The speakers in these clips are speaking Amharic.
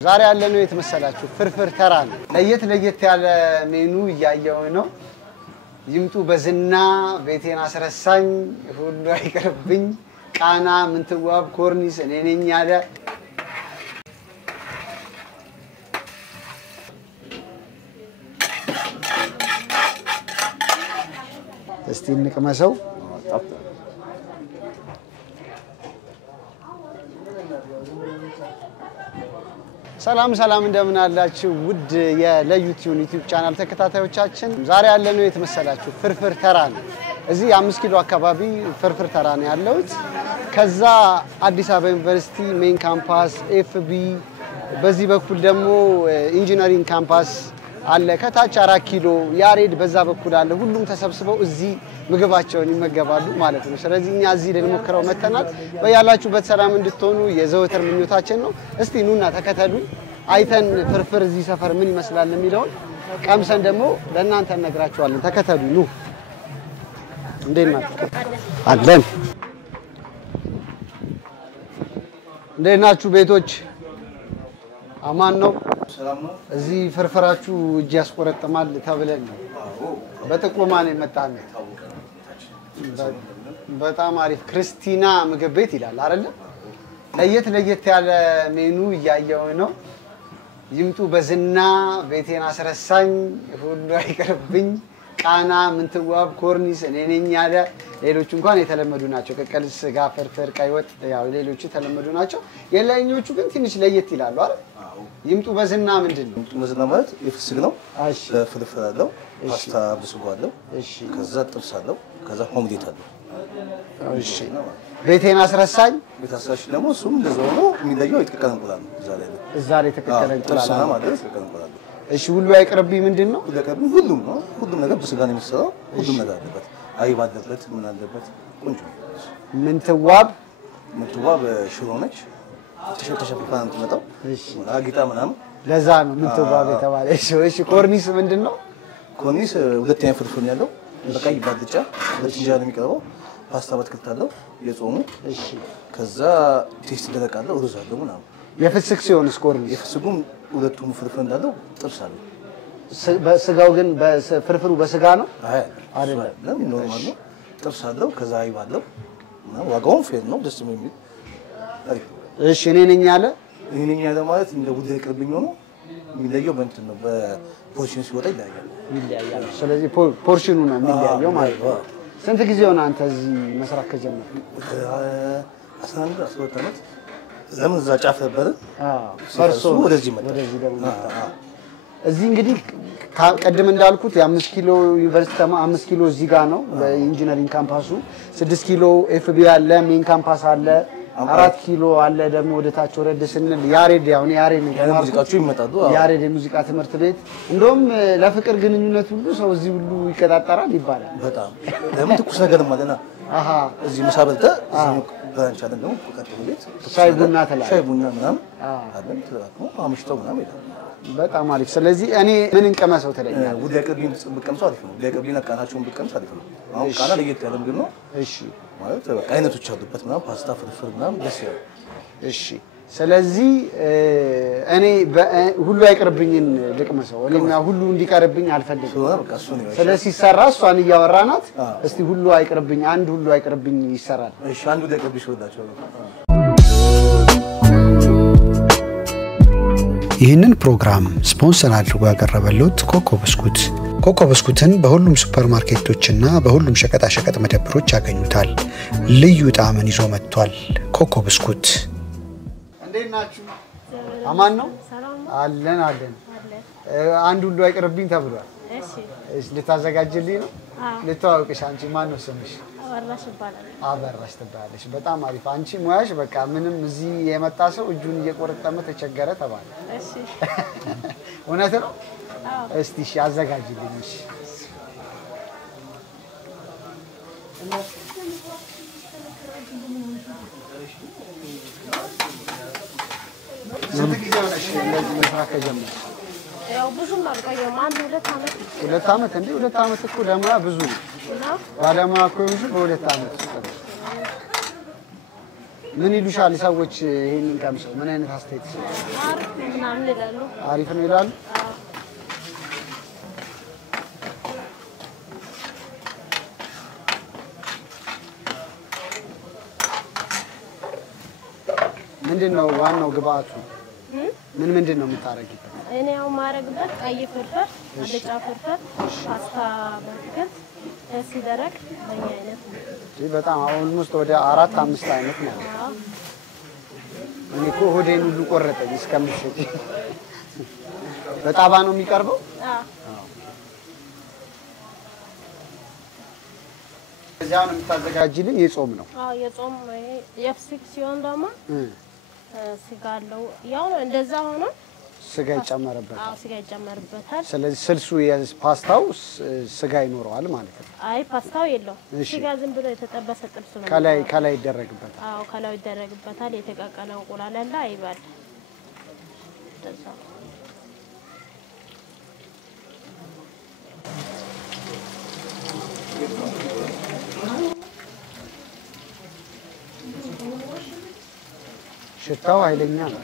ዛሬ ያለነው የተመሰላችሁ ፍርፍር ተራ ነው። ለየት ያለ ሜኑ እያየው ነው። ይምጡ በዝና ቤቴን አስረሳኝ ሁሉ አይቀርብኝ ቃና ምንትዋብ ኮርኒስ እኔ ነኝ ያለ እስቲ እንቅመሰው። ሰላም እንደምን አላችሁ ውድ የለዩቲዩን ዩቲዩብ ቻናል ተከታታዮቻችን ዛሬ ያለነው የተመሰላችሁ ፍርፍር ተራ ነው። እዚህ 5 ኪሎ አካባቢ ፍርፍር ተራ ነው ያለው። ከዛ አዲስ አበባ ዩኒቨርሲቲ ሜን ካምፓስ ኤፍቢ በዚህ በኩል ደግሞ ኢንጂነሪንግ ካምፓስ አለ። ከታች 4 ኪሎ ያሬድ በዛ በኩል አለ። ሁሉም ተሰብስበው እዚህ ምግባቸውን ይመገባሉ ማለት ነው። ስለዚህ እኛ እዚህ ልንሞክረው መተናል። በያላችሁበት ሰላም እንድትሆኑ የዘወትር ምኞታችን ነው። እስቲ ኑና ተከተሉ። አይተን ፍርፍር እዚህ ሰፈር ምን ይመስላል የሚለውን ቀምሰን ደግሞ ለእናንተ እነግራችኋለን። ተከተሉ ኑ። እንዴት ናችሁ? አለን። እንዴት ናችሁ ቤቶች? አማን ነው? ሰላም ነው። እዚህ ፍርፍራችሁ እጅ ያስቆረጥማል ተብለን ነው በጥቆማ ነው የመጣነው። በጣም አሪፍ ክርስቲና ምግብ ቤት ይላል አይደል? ለየት ያለ ሜኑ እያየው ነው። ይምጡ በዝና ቤቴን አስረሳኝ ሁሉ አይቀርብኝ ቃና ምንትዋብ ኮርኒስ እኔ ነኝ ያለ ሌሎች እንኳን የተለመዱ ናቸው። ቅቅል ስጋ ፍርፍር ቀይ ወጥ ያው ሌሎች የተለመዱ ናቸው። የላይኞቹ ግን ትንሽ ለየት ይላሉ አይደል? ይምጡ በዝና ምንድነው? ይምጡ በዝና ማለት የፍስግ ነው። እሺ ፍርፍር አለው፣ ፓስታ ብስጎ አለው፣ እሺ ከዛ ጥብስ አለው፣ ከዛ ሆምሌት አለው። እሺ ቤቴን አስረሳኝ ቤታሳሽ ደግሞ እሱም እንደዛው ነው። የሚለየው የተቀቀለ እንቁላል ነው። እዛ ላይ የተቀቀለ እንቁላል ነው ማለት የተቀቀለ እንቁላል። እሺ ሁሉ አይቀርብኝ ምንድነው? ሁሉም ነው። ሁሉም ነገር በስጋ ነው የሚሰራው። ሁሉም ነገር አለበት። አይብ አለበት፣ ምን አለበት። ቆንጆ ምንትዋብ ሽሮ ነች። ተሸፍፋ ነው የምትመጣው። እሺ አጊጣ ምናምን ለዛ ነው ምንትዋብ የተባለ። እሺ ኮርኒስ ምንድነው? ኮርኒስ ሁለተኛ ፍርፍር ነው ያለው። በቀይ ባልጫ በእንጀራ ነው የሚቀርበው። ፓስታ በትክክል አለው የጾሙ። እሺ ከዛ ቴስት ይደረቃል። ሩዝ አለው ምናምን። የፍስክ ሲሆን ኮርኒስ የፍስጉም ሁለቱም ፍርፍር እንዳለው ጥብስ አለው። በስጋው ግን ፍርፍሩ በስጋ ነው አይደለም? ኖርማል ነው። ጥብስ አለው ከዛ አይብ አለው እና ዋጋውም ፌር ነው። ደስ የሚል አሪፍ። እሺ እኔ ነኝ ያለ ማለት እንደ ውድ ይቅርብኝ ነው የሚለየው በእንትን ነው። በፖርሽን ሲወጣ ይለያያል። ስለዚህ ፖርሽኑ ነው የሚለያየው ማለት ነው። ስንት ጊዜ ሆነ አንተ እዚህ መስራት ከጀመርክ? 12 ዓመት። ለምን እዛ ጫፍ ነበር? ፈርሶ ወደዚህ መጣ። እዚህ እንግዲህ ቀደም እንዳልኩት የ5 ኪሎ ዩኒቨርሲቲ 5 ኪሎ እዚህ ጋር ነው በኢንጂነሪንግ ካምፓሱ። 6 ኪሎ ኤፍቢ አለ፣ ሜን ካምፓስ አለ፣ 4 ኪሎ አለ። ደግሞ ወደ ታች ወረድ ስንል ያሬድ ሙዚቃዎቹ ይመጣሉ። ያሬድ የሙዚቃ ትምህርት ቤት እንደውም ለፍቅር ግንኙነት ሁሉ ሰው እዚህ ሁሉ ይቀጣጠራል ይባላል። በጣም ለምን ትኩስ ነገር ማለና እዚህ ምሳ በልተህ ብራንች አለ ደግሞ ቀጥሎ ቤት ሻይ ቡና ምናምን አለን ተራክሞ አምሽተው ምናምን ይላል። በጣም አሪፍ። ስለዚህ እኔ ምን እንቀመሰው ተለኛል? ጉዳይ ቅርቢን ብትቀምሰው አሪፍ ነው። ጉዳይ ቅርቢና ቃናቸውን ብትቀምሰው አሪፍ ነው። አሁን ቃና ለየት ያለ ምግብ ነው። እሺ ማለት በቃ አይነቶች አሉበት ምናምን ፓስታ ፍርፍር ምናምን ደስ ይላል። እሺ ስለዚህ እኔ ሁሉ አይቀርብኝን ልቅመሰው። እኔማ ሁሉ እንዲቀርብኝ አልፈልግም። በቃ እሱ ነው። ስለዚህ ሲሰራ እሷን እያወራናት እስቲ ሁሉ አይቀርብኝ አንድ ሁሉ አይቀርብኝ ይሰራል። እሺ አንዱ ደቅብሽ ወላቸው። ይህንን ፕሮግራም ስፖንሰር አድርጎ ያቀረበልዎት ኮኮ ብስኩት። ኮኮ ብስኩትን በሁሉም ሱፐርማርኬቶችና በሁሉም ሸቀጣሸቀጥ መደብሮች ያገኙታል። ልዩ ጣዕምን ይዞ መጥቷል። ኮኮ ብስኩት። እንዴት ናችሁ? አማን ነው? አለን። አንድ ሁሉ አይቀርብኝ ተብሏል። እሺ ልታዘጋጅልኝ ነው? ልታውቅሽ። አንቺ ማን ነው ስምሽ? አበራሽ ይባላል። አበራሽ ትባላለሽ። በጣም አሪፍ። አንቺ ሙያሽ በቃ ምንም እዚህ የመጣ ሰው እጁን እየቆረጠመ ተቸገረ ተባለ። እሺ እውነት ነው? እስቲ እሺ አዘጋጅልኝ። እሺ ስንት ጊዜ ሆነሽ እንደዚህ መስራት ከጀመርሽ? ያው ብዙም አልቆየም። 2 ዓመት። 2 ዓመት እንዴ? 2 ዓመት እኮ ለሙያ ብዙ ነው። ባለሙያ እኮ ይሁን በ2 ዓመት ምን ይሉሻል ሰዎች ይሄንን ቀምሰው ምን አይነት አስተያየት አሪፍ ምናምን ይላሉ። አሪፍ ነው ይላሉ? ምንድነው ዋናው ግብአቱ? ምንድን ነው የምታረጊበት? እኔ ያው ማረግበት ቀይ ፍርፍር፣ አልጫ ፍርፍር፣ ፓስታ በርገር ሲደረግ በየአይነት በጣም ኦልሞስት ወደ 4-5 አይነት ነው። እኔ እኮ ሆዴን ሁሉ ቆረጠኝ እስከምትሰጪ። በጣባ ነው የሚቀርበው? እዚያ ነው የምታዘጋጅልኝ? የጾም ነው? አዎ የጾም የፍስክ ሲሆን ደግሞ ስጋ አለው። ያው እንደዛ ሆኖ ስጋ ይጨመርበታል። አዎ ስጋ ይጨመርበታል። ስለዚህ ስልሱ የፓስታው ስጋ ይኖረዋል ማለት ነው? አይ ፓስታው የለው። ስጋ ዝም ብሎ የተጠበሰ ጥብስ ነው። ከላይ ይደረግበታል? አዎ ከላይ ይደረግበታል። የተቀቀለ እንቁላል አለ አይባል እንደዛ። ሽታው ኃይለኛ ነው።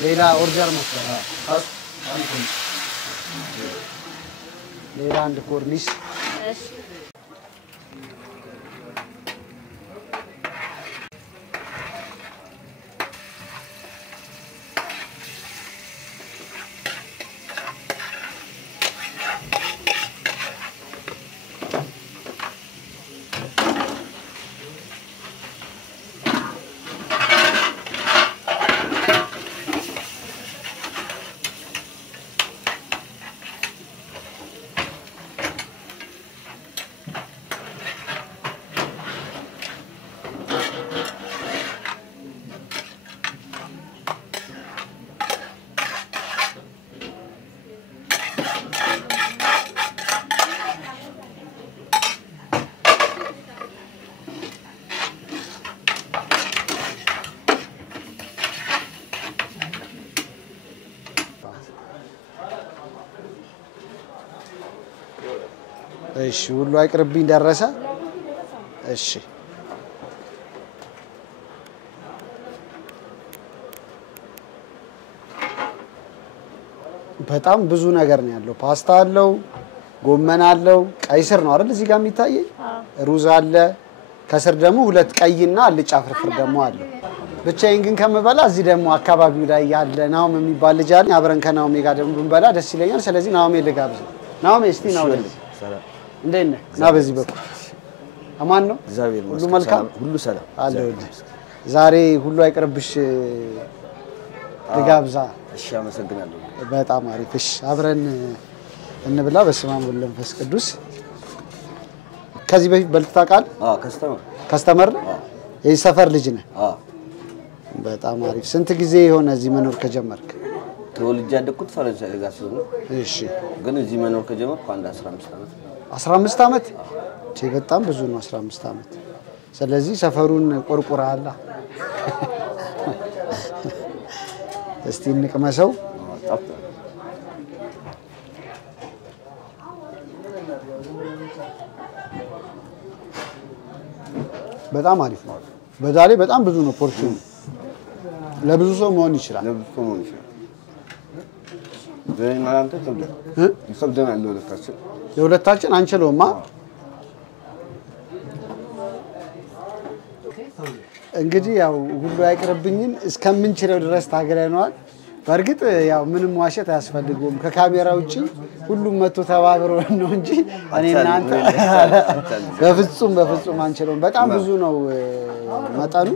ሌላ ኦርደር መሰለኝ። ሌላ አንድ ኮርኒስ። እሺ እሺ ሁሉ አይቅርብኝ ደረሰ። እሺ በጣም ብዙ ነገር ነው ያለው። ፓስታ አለው፣ ጎመን አለው፣ ቀይ ስር ነው አይደል እዚህ ጋር የሚታየኝ፣ ሩዝ አለ፣ ከስር ደግሞ ሁለት ቀይና አልጫ ፍርፍር ደግሞ አለ። ብቻዬን ግን ከምበላ እዚህ ደግሞ አካባቢው ላይ ያለ ናሆም የሚባል ልጅ አለ። አብረን ከናሆሜ ጋር ደግሞ ብንበላ ደስ ይለኛል። ስለዚህ ናሆሜ ልጋብዝ። ናሆሜ እስቲ ነው እንዴት ነህ? ና በዚህ በኩል አማን ነው? እግዚአብሔር ሁሉ መልካም፣ ሁሉ ሰላም አለሁልህ። ዛሬ ሁሉ አይቅርብሽ ልጋብዛ። እሺ አመሰግናለሁ። በጣም አሪፍ። እሺ አብረን እንብላ። በስመ አብ ወወልድ ወመንፈስ ቅዱስ። ከዚህ በፊት በልተህ ታውቃለህ? አዎ ከስተመር ነህ? የዚህ ሰፈር ልጅ ነህ? አዎ። በጣም አሪፍ። ስንት ጊዜ የሆነ እዚህ መኖር ከጀመርክ? ተወልጄ ያደግኩት ፈረንሳይ ጋር ሲሆን፣ እሺ ግን እዚህ መኖር ከጀመርኩ አንድ 15 ዓመት። 15 ዓመት? በጣም ብዙ ነው 15 ዓመት። ስለዚህ ሰፈሩን ቆርቁረሃል። እስቲ እንቅመሰው። በጣም አሪፍ ነው። በዛ ላይ በጣም ብዙ ነው ፖርሽኑ። ለብዙ ሰው መሆን ይችላል። የሁለታችን አንችለውማ። እንግዲህ ያው ሁሉ አይቅርብኝን እስከምንችለው ድረስ ታግለነዋል። በእርግጥ ያው ምንም ዋሸት አያስፈልገውም። ከካሜራ ውጪ ሁሉም መቶ ተባብሮ ነው እንጂ እኔ እናንተ በፍጹም አንችለውም። በጣም ብዙ ነው መጠኑ።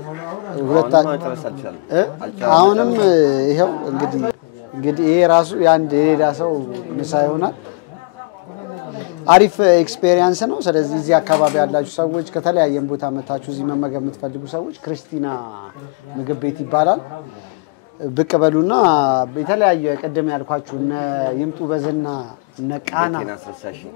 አሁንም ይሄው እንግዲህ ይሄ ራሱ የአንድ የሌላ ሰው ምሳ ይሆናል። አሪፍ ኤክስፔሪየንስ ነው። ስለዚህ እዚህ አካባቢ ያላችሁ ሰዎች ከተለያየም ቦታ መታችሁ እዚህ መመገብ የምትፈልጉ ሰዎች ክርስቲና ምግብ ቤት ይባላል። ብቅ በሉና የተለያየ ቀደም ያልኳችሁ እነ ይምጡ በዝና እነ ቃና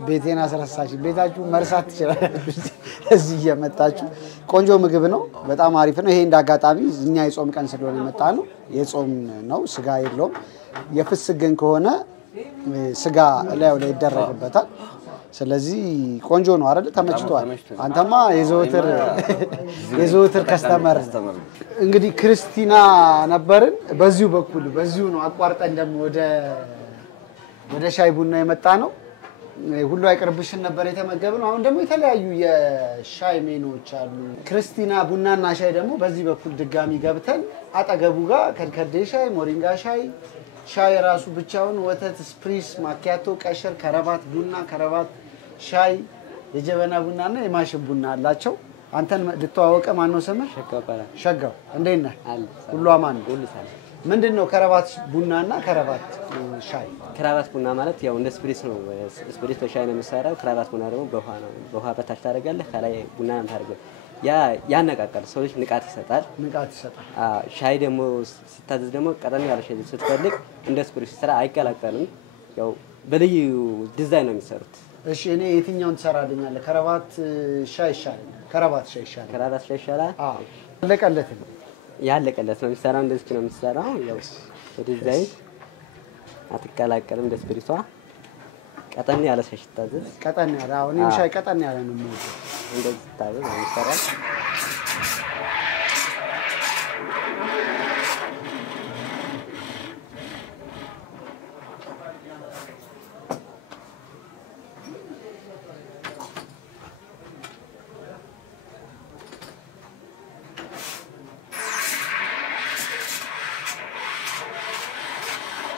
ቤቴን አስረሳሽ ቤታችሁ መርሳት ትችላላችሁ። እዚህ እየመጣችሁ ቆንጆ ምግብ ነው። በጣም አሪፍ ነው። ይሄ እንዳጋጣሚ እኛ የጾም ቀን ስለሆነ የመጣ ነው። የጾም ነው፣ ስጋ የለውም። የፍስክ ግን ከሆነ ስጋ ላዩ ላይ ይደረግበታል ስለዚህ ቆንጆ ነው አይደል ተመችቷል አንተማ የዘወትር ከስተመር እንግዲህ ክርስቲና ነበርን በዚሁ በኩል በዚሁ ነው አቋርጠን ደግሞ ወደ ሻይ ቡና የመጣ ነው ሁሉ አይቀርብሽን ነበር የተመገብነው አሁን ደግሞ የተለያዩ የሻይ ሜኖች አሉ ክርስቲና ቡናና ሻይ ደግሞ በዚህ በኩል ድጋሚ ገብተን አጠገቡ ጋር ከርከዴ ሻይ ሞሪንጋ ሻይ ራሱ ብቻውን ወተት ስፕሪስ ማኪያቶ ቀሽር ከረባት ቡና ከረባት ሻይ የጀበና ቡናና የማሽን ቡና አላቸው አንተን ልተዋወቀ ማን ነው ስምህ ሸጋው እንዴት ነህ ሁሉ አማን ሁሉ ሰላም ምንድነው ከረባት ቡናና ከረባት ሻይ ከረባት ቡና ማለት ያው እንደ ስፕሪስ ነው ስፕሪስ በሻይ ነው የሚሰራው ከረባት ቡና ደግሞ በውሃ በታች ታደርጋለህ ከላይ ቡና ታደርጋለህ ያነቃቃል ሰዎች ንቃት ይሰጣል ሻይ ደግሞ ሲታዘዝ ደግሞ ቀጠን ያለ ሻይ ስትፈልግ እንደ ስፕሪስ ስራ አይቀላቀልም ያው በልዩ ዲዛይን ነው የሚሰሩት እሺ እኔ የትኛውን ትሰራልኛለህ ከረባት ሻይ ይሻላል ከረባት ሻይ ይሻላል ያለቀለት ነው የሚሰራው እንደዚህ ነው የሚሰራው ያው ዲዛይን አትቀላቀልም እንደ ስፕሪሷ ቀጠን ያለ ሻይ ሲታዘዝ ቀጠን ያለ አሁን እኔም ሻይ ቀጠን ያለ ነው የምወደው እንደዚህ ታዘዝ ነው የሚሰራው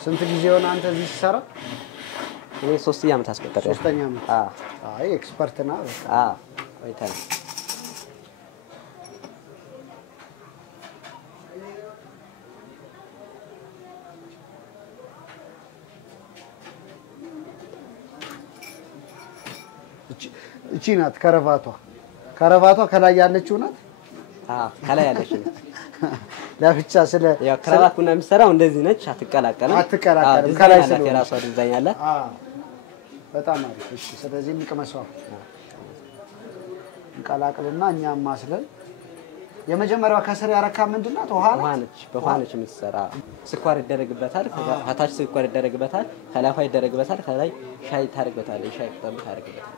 ስንት ጊዜ ሆነ አንተ እዚህ ሲሰራ እኔ 3 ዓመት አስቆጠረ 3ኛ ዓመት አይ ኤክስፐርት ና በቃ ወይታል እቺ ናት ከረባቷ ከላይ ያለችው ናት ከላይ ያለችው ለብቻ ስለ ያው ከረባት ቡና የሚሰራው እንደዚህ ነች አትቀላቀልም ከላይ ስለ የራሷ ዲዛይን አለ በጣም አሪፍ እሺ ስለዚህ እንቀመሰው እንቀላቅልና እኛም ማስለን የመጀመሪያው ከስር ያረካ ምንድነው ውሃ ነች የምትሰራ ስኳር ይደረግበታል ከታች ስኳር ይደረግበታል ከላይ ውሃ ይደረግበታል ከላይ ሻይ ታደርግበታል ሻይ ቅጠል ታደርግበታል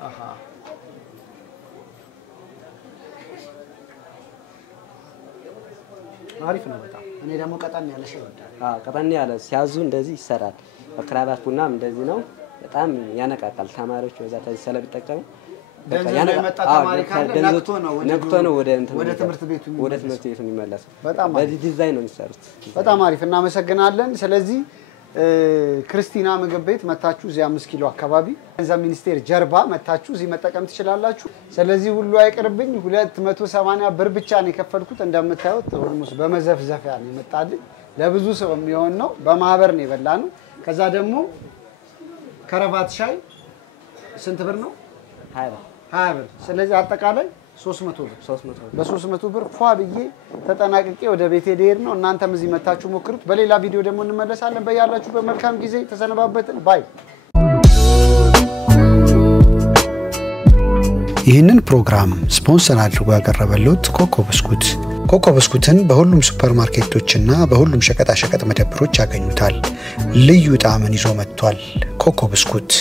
አሪፍ ነው በጣም እኔ ደግሞ ቀጠን ያለ ሻይ ወዳለሁ ቀጠን ያለ ሲያዙ እንደዚህ ይሰራል በከረባት ቡናም እንደዚህ ነው በጣም ያነቃቃል ተማሪዎች በዛት ስለሚጠቀሙ ነክቶ ነው ወደ ትምህርት ቤቱ የሚመለሰው በዚህ ዲዛይን ነው የሚሰሩት በጣም አሪፍ እናመሰግናለን ስለዚህ ክርስቲና ምግብ ቤት መታችሁ እዚህ 5 ኪሎ አካባቢ ገንዘብ ሚኒስቴር ጀርባ መታችሁ እዚህ መጠቀም ትችላላችሁ ስለዚህ ሁሉ አይቀርብኝ 280 ብር ብቻ ነው የከፈልኩት እንደምታዩት ኦልሞስት በመዘፍዘፊያ ነው የመጣልኝ ለብዙ ሰው የሚሆን ነው በማህበር ነው የበላነው ከዛ ደግሞ ከረባት ሻይ ስንት ብር ነው 20 ብር ስለዚህ አጠቃላይ 300 ብር በ300 ብር ፏ ብዬ ተጠናቅቄ ወደ ቤቴ ልሄድ ነው እናንተም እዚህ መታችሁ ሞክሩት በሌላ ቪዲዮ ደግሞ እንመለሳለን በያላችሁ በመልካም ጊዜ ተሰነባበትን ባይ ይህንን ፕሮግራም ስፖንሰር አድርጎ ያቀረበልዎት ኮኮ ብስኩትን በሁሉም ሱፐርማርኬቶችና በሁሉም ሸቀጣሸቀጥ መደብሮች ያገኙታል ልዩ ጣዕምን ይዞ መጥቷል ኮኮ ብስኩት